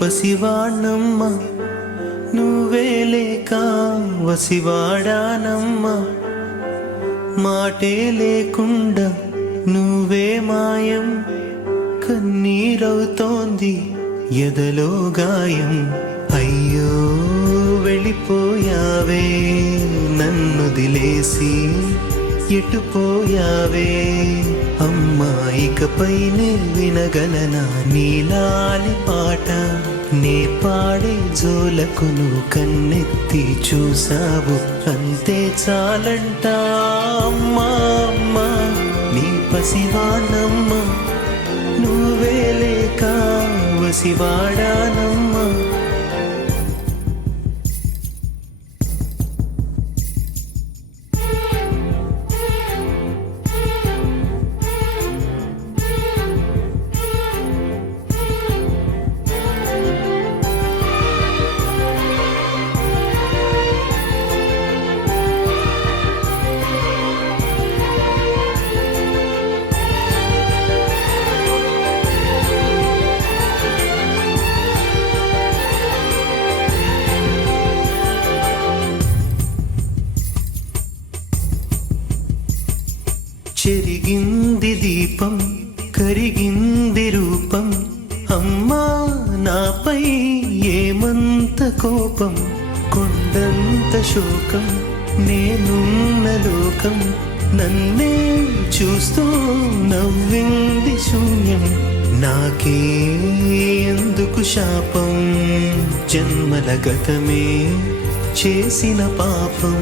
పసివాణ్ణమ్మ నువ్వే లేక వసివాడానమ్మ మాటే లేకుండా నువ్వే మాయం కన్నీరవుతోంది ఎదలో గాయం అయ్యో వెళ్ళిపోయావే నన్నుదిలేసి ఎటుపోయావే అమ్మా ఇకపైనే వినగలనా నీలాలి పాట నే పాడే జోలకు నువ్వు కన్నెత్తి చూసావు అంతే చాలంట అమ్మా అమ్మా నీ పసివాణమ్మ నువ్వే లేక వసివాడానమ్మా చెరిగింది దీపం కరిగింది రూపం అమ్మా నాపై ఏమంత కోపం కొండంత శోకం నేనున్న లోకం నన్నే చూస్తూ నవ్వింది శూన్యం నాకే ఎందుకు శాపం జన్మల గతమే చేసిన పాపం